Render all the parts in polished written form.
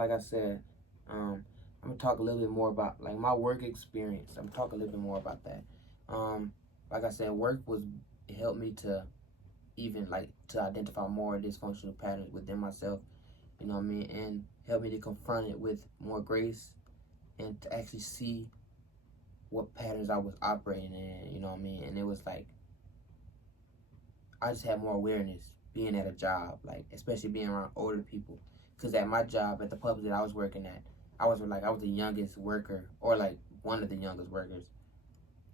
Like I said, I'm gonna talk a little bit more about like my work experience. I'm gonna talk a little bit more about that. Um, like I said, work was it helped me to even like to identify more dysfunctional patterns within myself. You know what I mean, and help me to confront it with more grace and to actually see what patterns I was operating in. You know what I mean, and it was like I just had more awareness being at a job, like especially being around older people. Cause at my job, at the pub that I was working at, I was the youngest worker, or like one of the youngest workers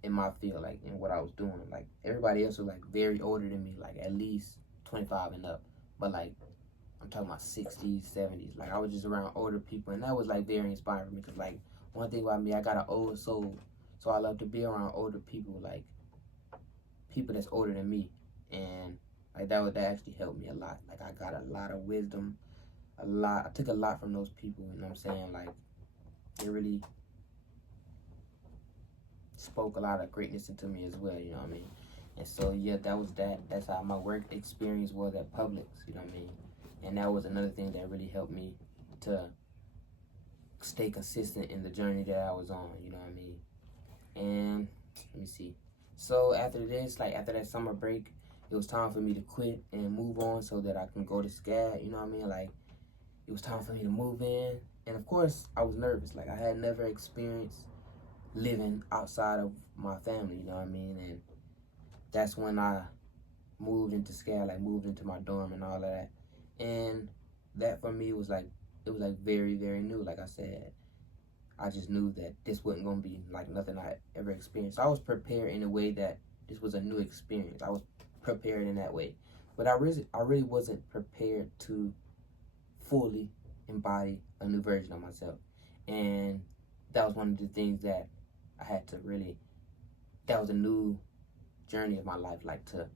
in my field, like in what I was doing. Like everybody else was like very older than me, like at least 25 and up. But like I'm talking about 60s, 70s. Like I was just around older people, and that was like very inspiring for me. Cause like one thing about me, I got an old soul, so I love to be around older people, like people that's older than me, and like that actually helped me a lot. Like I got a lot of wisdom, a lot. I took a lot from those people. You know what I'm saying? Like they really spoke a lot of greatness into me as well. You know what I mean? And so yeah, that was that. That's how my work experience was at Publix. You know what I mean? And that was another thing that really helped me to stay consistent in the journey that I was on. You know what I mean? And let me see. So after this, like after that summer break, it was time for me to quit and move on so that I can go to SCAD. You know what I mean? Like it was time for me to move in, and of course I was nervous. Like I had never experienced living outside of my family. You know what I mean? And that's when I moved into SCAD, like moved into my dorm and all of that. And that for me was like it was like very, very new. Like I said, I just knew that this wasn't gonna be like nothing I ever experienced. I was prepared in a way that this was a new experience. I was prepared in that way, but I really wasn't prepared to fully embody a new version of myself. And that was one of the things that I had to really. That was a new journey of my life, like to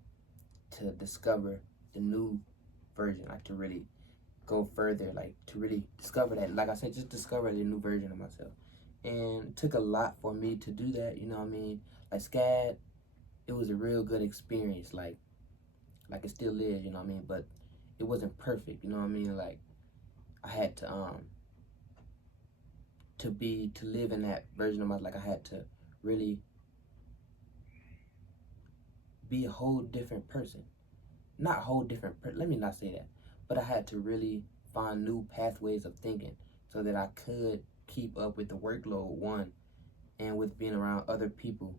discover the new version, like to really go further, like to really discover that, like I said, just discover the new version of myself. And it took a lot for me to do that, you know what I mean? Like SCAD, it was a real good experience, like it still is, you know what I mean? But it wasn't perfect, you know what I mean? Like I had to live in that version of my life, like I had to really be a whole different person. Not a whole different let me not say that, but I had to really find new pathways of thinking so that I could keep up with the workload, one, and with being around other people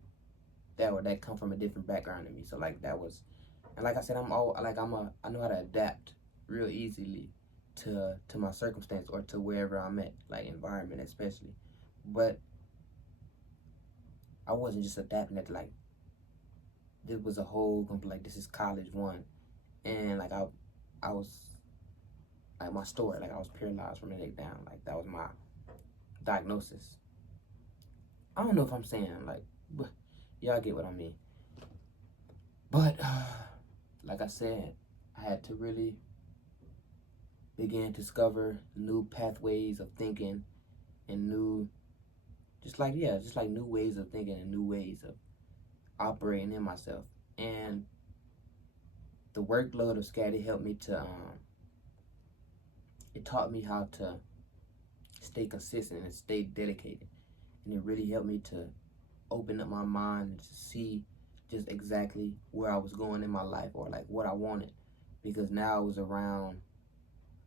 that come from a different background than me. So like that was, and like I said, I know how to adapt real easily to my circumstance or to wherever I'm at, like environment especially. But I wasn't just adapting it, like this was a whole like this is college one, and like I was like my story, like I was paralyzed from the neck down, like that was my diagnosis. I don't know if I'm saying like, but y'all get what I mean. But like I said, I had to really begin to discover new pathways of thinking and new, just like new ways of thinking and new ways of operating in myself. And the workload of SCAD, it helped me to it taught me how to stay consistent and stay dedicated, and it really helped me to open up my mind and to see just exactly where I was going in my life, or like what I wanted, because now I was around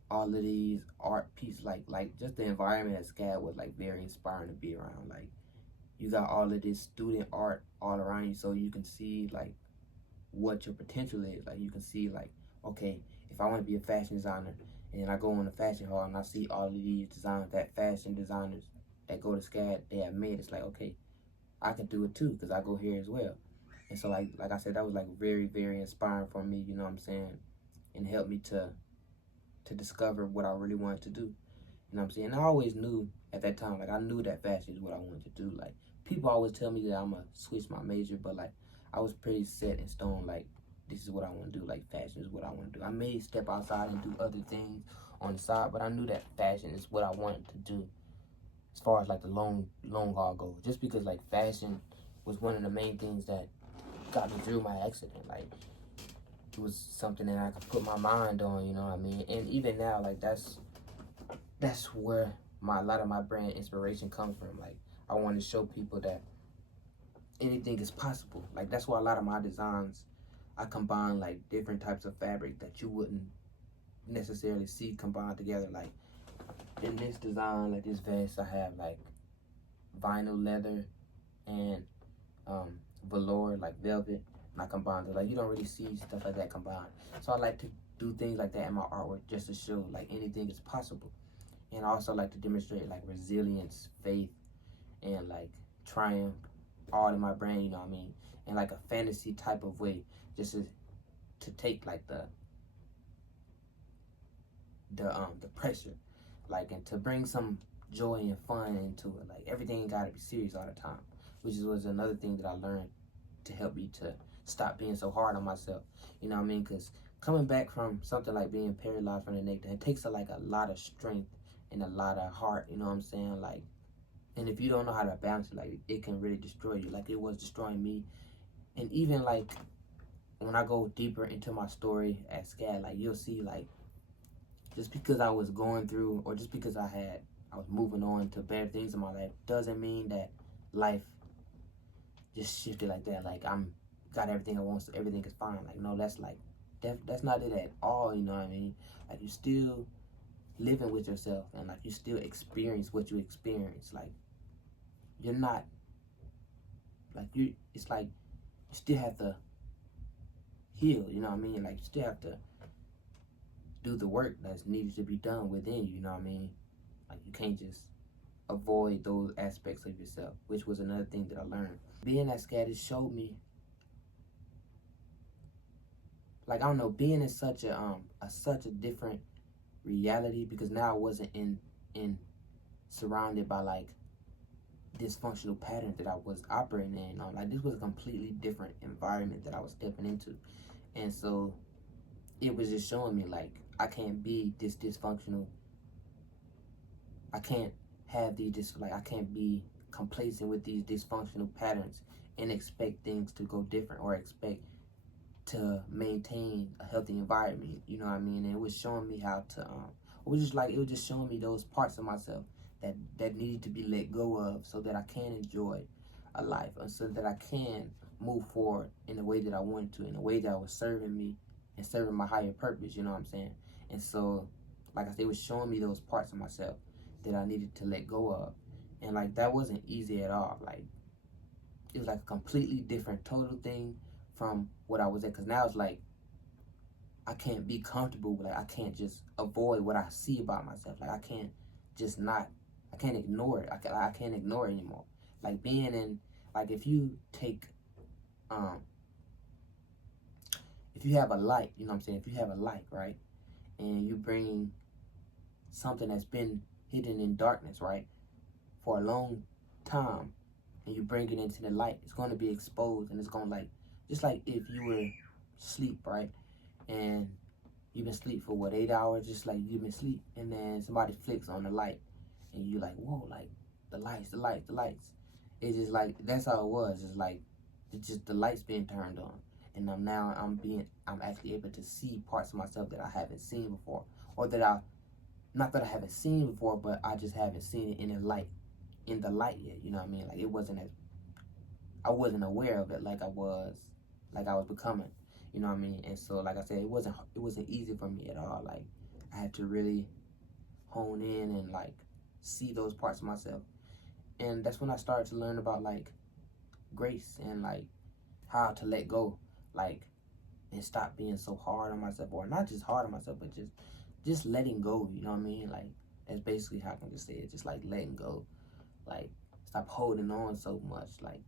all of these art pieces, like just the environment at SCAD was like very inspiring to be around. Like you got all of this student art all around you, so you can see like what your potential is. Like you can see like, okay, if I want to be a fashion designer, and I go in the fashion hall and I see all of these designs that fashion designers that go to SCAD they have made, it's like, okay, I can do it too because I go here as well. And so like I said, that was like very, very inspiring for me, you know what I'm saying? And helped me to discover what I really wanted to do. You know what I'm saying? And I always knew at that time, like I knew that fashion is what I wanted to do. Like people always tell me that I'm gonna switch my major, but like I was pretty set in stone, like this is what I want to do, like fashion is what I want to do. I may step outside and do other things on the side, but I knew that fashion is what I wanted to do as far as like the long haul goes. Just because like fashion was one of the main things that got me through my accident. Like it was something that I could put my mind on, you know what I mean? And even now, like that's that's where a lot of my brand inspiration comes from. Like, I want to show people that anything is possible. Like, that's why a lot of my designs, I combine like different types of fabric that you wouldn't necessarily see combined together. Like in this design, like this vest, I have like vinyl leather and velour, like velvet, and I combined it. Like, you don't really see stuff like that combined. So I like to do things like that in my artwork just to show like anything is possible. And I also like to demonstrate like resilience, faith, and like triumph all in my brain, you know what I mean? In like a fantasy type of way, just to take like the pressure, like, and to bring some joy and fun into it. Like, everything gotta be serious all the time, which was another thing that I learned to help me to stop being so hard on myself. You know what I mean? Because coming back from something like being paralyzed from the neck, it takes a lot of strength and a lot of heart. You know what I'm saying? Like, and if you don't know how to balance it, like, it can really destroy you. Like, it was destroying me. And even like when I go deeper into my story at SCAD, like, you'll see like just because I was going through, or just because I was moving on to better things in my life, doesn't mean that life just shifted like that. Like, I'm got everything I want, so everything is fine. Like, no, that's like that's not it at all. You know what I mean? Like, you still living with yourself, and like you still experience what you experience. Like, you're not like you. It's like you still have to heal. You know what I mean? Like, you still have to do the work that's needed to be done within you. You know what I mean? Like, you can't just avoid those aspects of yourself, which was another thing that I learned. Being at SCAD showed me, like, I don't know, being in such a different reality, because now I wasn't in surrounded by like dysfunctional patterns that I was operating in. Like, this was a completely different environment that I was stepping into, and so it was just showing me like I can't be this dysfunctional. I can't have I can't be complacent with these dysfunctional patterns and expect things to go different, or expect to maintain a healthy environment. You know what I mean? And it was showing me how to it was just showing me those parts of myself that needed to be let go of, so that I can enjoy a life, and so that I can move forward in the way that I wanted to, in a way that was serving me and serving my higher purpose. You know what I'm saying? And so, like I said, it was showing me those parts of myself that I needed to let go of. And like, that wasn't easy at all. Like, it was like a completely different total thing from what I was at. Because now it's like I can't be comfortable with, like, I can't just avoid what I see about myself. Like, I can't just not, I can't ignore it. I can't ignore it anymore. Like, being in, like, if you take if you have a light, you know what I'm saying? If you have a light, right, and you bring something that's been hidden in darkness, right, for a long time, and you bring it into the light, it's going to be exposed, and it's going to, like, just like if you were asleep, right, and you've been asleep for what, 8 hours, just like you've been asleep, and then somebody flicks on the light, and you're like, whoa, like, the lights. It's just like, that's how it was. It's like, it's just the lights being turned on, and I'm actually able to see parts of myself that I haven't seen before, or not that I haven't seen before, but I just haven't seen it in the light yet. You know what I mean? Like, I wasn't aware of it like I was becoming. You know what I mean? And so, like I said, it wasn't easy for me at all. Like, I had to really hone in and like see those parts of myself, and that's when I started to learn about like grace, and like how to let go, like, and stop being so hard on myself, or not just hard on myself, but just letting go. You know what I mean? Like, that's basically how I can just say it. Just like letting go, like, stop holding on so much, like,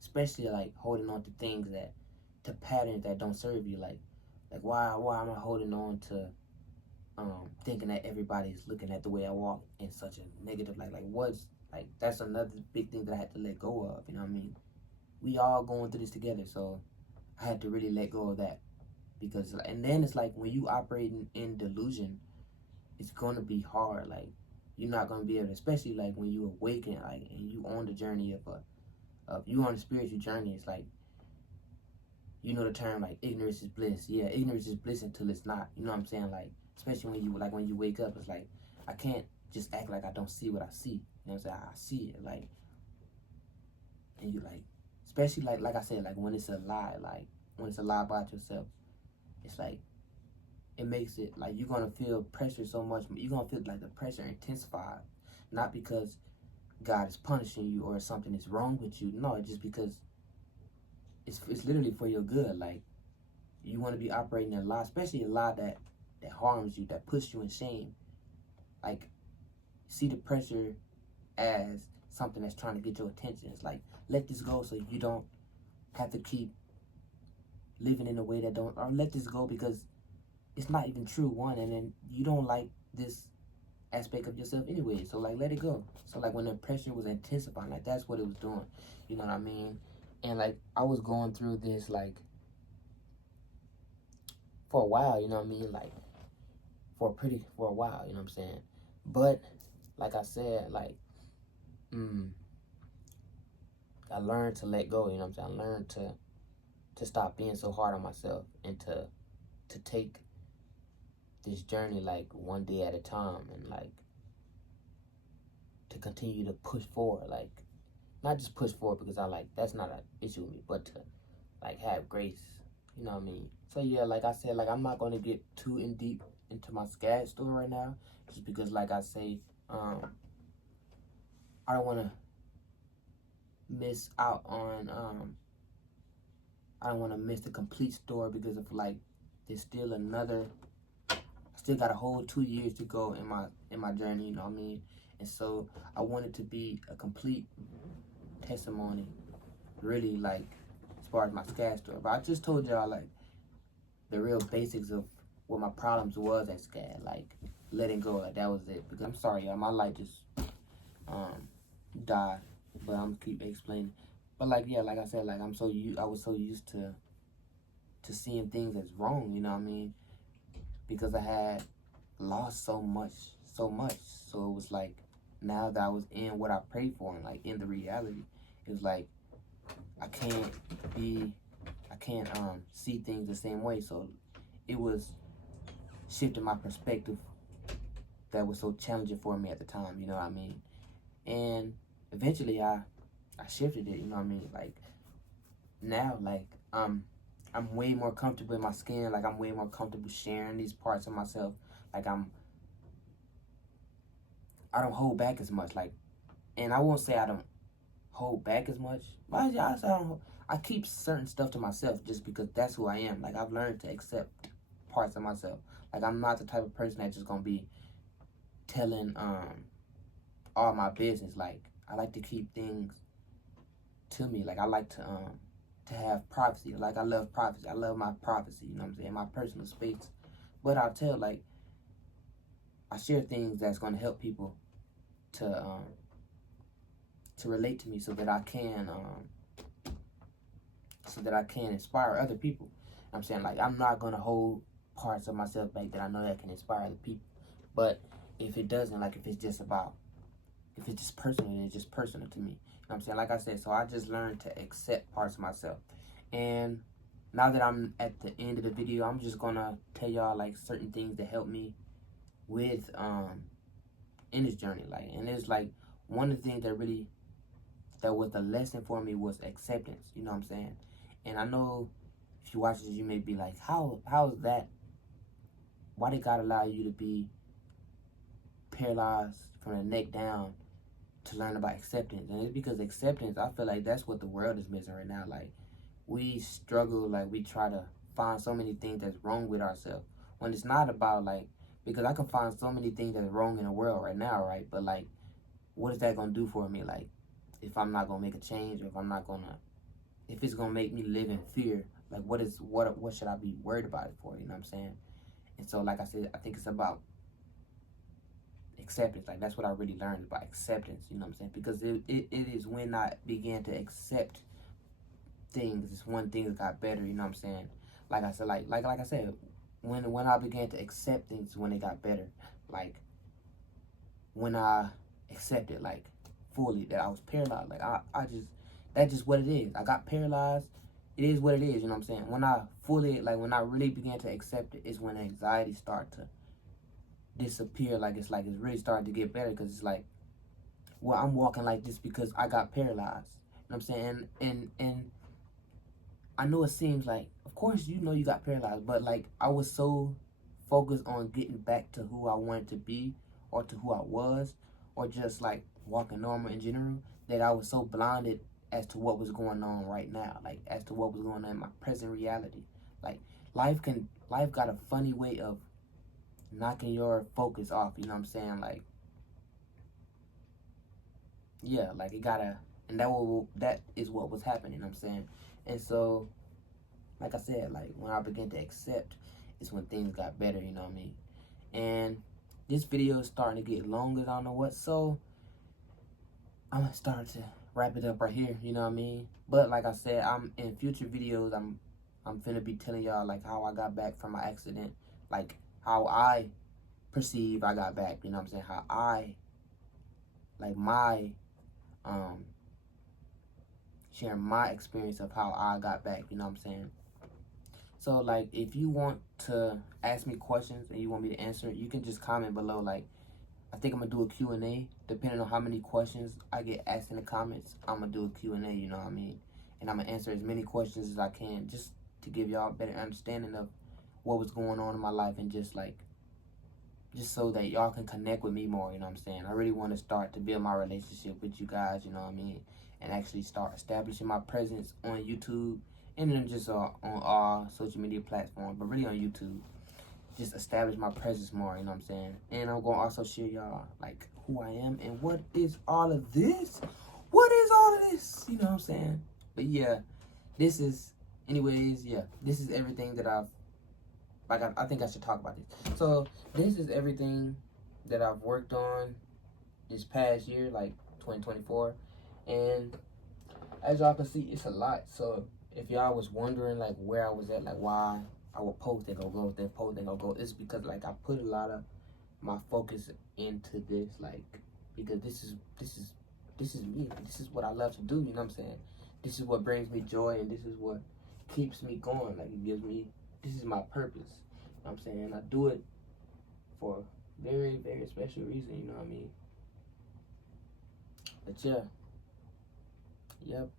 especially like holding on to things to patterns that don't serve you. Like why am I holding on to thinking that everybody's looking at the way I walk in such a negative light? Like, what's, like, that's another big thing that I had to let go of. You know what I mean? We all going through this together, so I had to really let go of that, because, and then it's like when you operating in delusion, it's gonna be hard. Like, you're not gonna be able to, especially like when you awaken, like, and you on the journey of you on the spiritual journey. It's like, you know the term, like, ignorance is bliss. Yeah, ignorance is bliss until it's not. You know what I'm saying? Like, especially when you wake up, it's like, I can't just act like I don't see what I see. You know what I'm saying? I see it, like, and you like, especially like I said, like when it's a lie, like when it's a lie about yourself, it's like it makes it like you're gonna feel pressure so much. You're gonna feel like the pressure intensified, not because God is punishing you or something is wrong with you. No, it's just because it's literally for your good. Like you want to be operating a lie, especially a lie that harms you, that puts you in shame. Like see the pressure as something that's trying to get your attention. It's like let this go so you don't have to keep living in a way that don't, or let this go because it's not even true, one, and then you don't like this aspect of yourself anyway, so like let it go. So like when the pressure was intensifying, like that's what it was doing, you know what I mean? And like I was going through this like for a while, you know what I mean, like for a while, you know what I'm saying? But like I said, like I learned to let go, you know what I'm saying? I learned to stop being so hard on myself and to take this journey like one day at a time, and like to continue to push forward, like not just push forward because I like that's not an issue with me, but to like have grace, you know what I mean? So yeah, like I said, like I'm not going to get too in deep into my SCAD story right now, just because like I say, I don't want to miss out on I don't want to miss the complete story because of like there's still another, I still got a whole 2 years to go in my journey, you know what I mean? And so I want it to be a complete testimony, really, like as far as my SCAD story. But I just told y'all like the real basics of what my problems was at SCAD, like letting go, like that was it. Because I'm sorry, y'all, my life just died, but I'm keep explaining. But like yeah, like I said, like I was so used to seeing things as wrong, you know what I mean? Because I had lost so much. So it was like now that I was in what I prayed for and like in the reality, it was like I can't see things the same way. So it was shifting my perspective that was so challenging for me at the time, you know what I mean? And eventually I shifted it, you know what I mean? Like now, like I'm way more comfortable in my skin. Like I'm way more comfortable sharing these parts of myself. Like I don't hold back as much. Like, and I won't say I don't hold back as much, but I keep certain stuff to myself just because that's who I am. Like I've learned to accept parts of myself. Like I'm not the type of person that's just gonna be telling all my business. Like I like to keep things to me. Like I like to have privacy. Like I love privacy. I love my privacy, you know what I'm saying? My personal space. But I'll tell, like, I share things that's gonna help people to relate to me so that I can inspire other people. I'm saying, like, I'm not gonna hold parts of myself back that I know that can inspire other people. But if it doesn't, like if it's just personal, then it's just personal to me. You know what I'm saying? Like I said, so I just learned to accept parts of myself. And now that I'm at the end of the video, I'm just gonna tell y'all like certain things that help me with in this journey. Like, and it's like one of the things that was the lesson for me was acceptance. You know what I'm saying? And I know if you watch this, you may be like, how is that? Why did God allow you to be paralyzed from the neck down to learn about acceptance? And it's because acceptance, I feel like that's what the world is missing right now. Like we struggle, like we try to find so many things that's wrong with ourselves when it's not about like, because I can find so many things that's wrong in the world right now, right? But like, what is that gonna do for me? Like, if I'm not gonna make a change, or if it's gonna make me live in fear, like what should I be worried about it for? You know what I'm saying? And so, like I said, I think it's about acceptance. Like that's what I really learned about acceptance. You know what I'm saying? Because it is when I began to accept things, it's when things got better. You know what I'm saying? Like I said, like I said, when I began to accept things, when it got better. Like when I accepted like fully that I was paralyzed. Like I just, that's just what it is. I got paralyzed. It is what it is, you know what I'm saying? When I really began to accept it, is when anxiety started to disappear. Like it's really starting to get better, because it's like, well, I'm walking like this because I got paralyzed. You know what I'm saying? And I know it seems like, of course, you know you got paralyzed, but like I was so focused on getting back to who I wanted to be, or to who I was, or just like walking normal in general, that I was so blinded as to what was going on right now, like as to what was going on in my present reality. Like life got a funny way of knocking your focus off, you know what I'm saying? Like, yeah, like it gotta, and that is what was happening, you know what I'm saying? And so, like I said, like when I began to accept, is when things got better, you know what I mean? And this video is starting to get longer, I don't know what, so I'm gonna start to wrap it up right here, you know what I mean? But like I said, I'm in future videos, I'm finna be telling y'all like how I got back from my accident, like how I perceive I got back, you know what I'm saying? How I, like my, sharing my experience of how I got back, you know what I'm saying? So like if you want to ask me questions and you want me to answer, you can just comment below. Like I think I'm gonna do a Q&A, depending on how many questions I get asked in the comments. I'm gonna do a Q&A, you know what I mean? And I'm gonna answer as many questions as I can, just to give y'all a better understanding of what was going on in my life, and just so that y'all can connect with me more, you know what I'm saying? I really want to start to build my relationship with you guys, you know what I mean? And actually start establishing my presence on YouTube, and then just on all social media platforms, but really on YouTube. Just establish my presence more, you know what I'm saying? And I'm going to also share y'all, like, who I am and what is all of this? What is all of this? You know what I'm saying? But yeah, this is everything that I've, like, I think I should talk about this. So this is everything that I've worked on this past year, like 2024. And as y'all can see, it's a lot. So if y'all was wondering like where I was at, like why I would post and go, then post and go, it's because like I put a lot of my focus into this, like, because this is me. This is what I love to do, you know what I'm saying? This is what brings me joy, and this is what keeps me going. Like it gives me, this is my purpose. You know what I'm saying? I do it for a very, very special reason, you know what I mean? But yeah. Yep.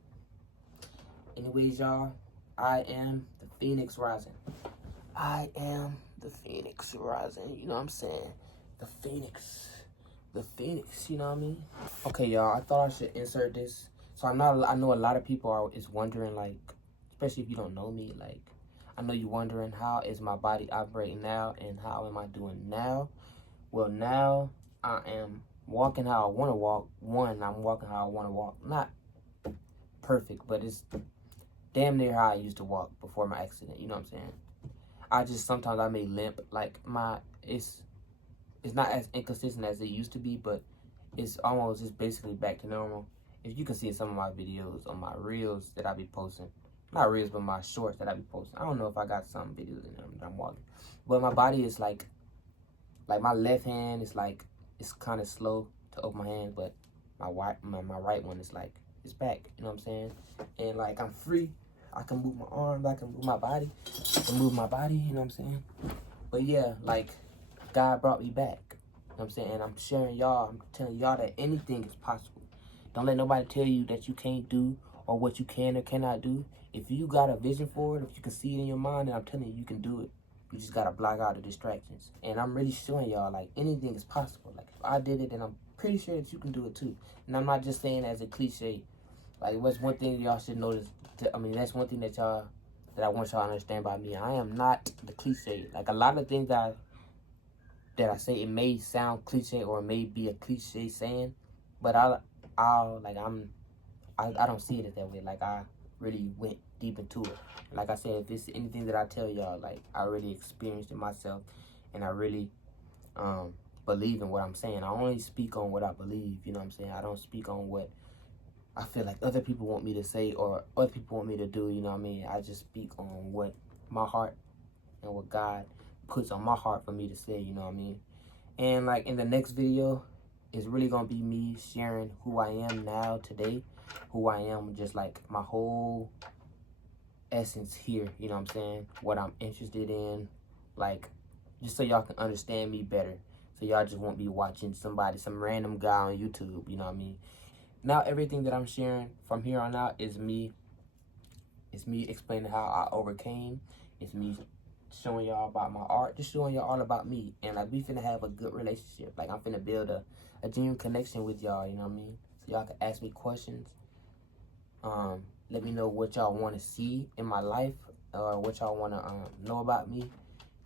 Anyways, y'all, I am the Phoenix Rising. I am the Phoenix Rising, you know what I'm saying? The Phoenix, you know what I mean? Okay, y'all, I thought I should insert this. So I know a lot of people is wondering, like, especially if you don't know me, like, I know you're wondering, how is my body operating now, and how am I doing now? Well, now I am walking how I want to walk. I'm walking how I want to walk. Not perfect, but it's damn near how I used to walk before my accident, you know what I'm saying? I just, sometimes I may limp, like it's not as inconsistent as it used to be, but it's almost just basically back to normal. If you can see in some of my videos on my reels that I be posting, not reels, but my shorts that I be posting. I don't know if I got some videos in them that I'm walking, but my body is like my left hand is like, it's kind of slow to open my hand, but my right one is like, it's back, you know what I'm saying? And like I'm free. I can move my arms, I can move my body, you know what I'm saying? But yeah, like God brought me back, you know what I'm saying? And I'm sharing y'all, I'm telling y'all that anything is possible. Don't let nobody tell you that you can't do, or what you can or cannot do. If you got a vision for it, if you can see it in your mind, then I'm telling you, you can do it. You just gotta block out the distractions. And I'm really showing y'all like anything is possible. Like if I did it, then I'm pretty sure that you can do it too. And I'm not just saying as a cliche. Like what's one thing y'all should notice, that's one thing that I want y'all to understand about me. I am not the cliche. Like a lot of things that I say, it may sound cliche or it may be a cliche saying, but I don't see it that way. Like I really went deep into it. Like I said, if it's anything that I tell y'all, like I really experienced it myself, and I really believe in what I'm saying. I only speak on what I believe, you know what I'm saying? I don't speak on what I feel like other people want me to say or other people want me to do, you know what I mean? I just speak on what my heart and what God puts on my heart for me to say, you know what I mean? And like in the next video, it's really gonna be me sharing who I am now today, who I am, just like my whole essence here, you know what I'm saying? What I'm interested in, like just so y'all can understand me better, So y'all just won't be watching some random guy on YouTube, you know what I mean? Now everything that I'm sharing from here on out is me. It's me explaining how I overcame. It's me showing y'all about my art, just showing y'all all about me. And like, we finna have a good relationship. Like, I'm finna build a genuine connection with y'all, you know what I mean? So y'all can ask me questions. Let me know what y'all want to see in my life, or what y'all want to know about me.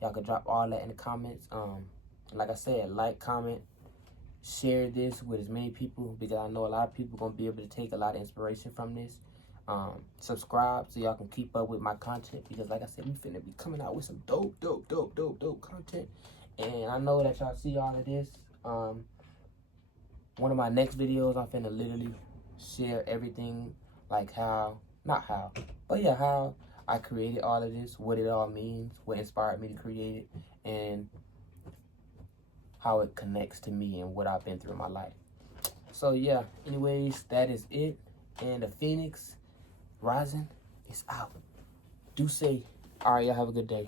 Y'all can drop all that in the comments. Like I said, like, comment, share this with as many people, because I know a lot of people gonna be able to take a lot of inspiration from this. Subscribe so y'all can keep up with my content, because like I said, we finna be coming out with some dope content. And I know that y'all see all of this. One of my next videos, I'm finna literally share everything, like how I created all of this, what it all means, what inspired me to create it, and how it connects to me and what I've been through in my life. So yeah, anyways, that is it. And the Phoenix Rising is out. Do say, all right, y'all have a good day.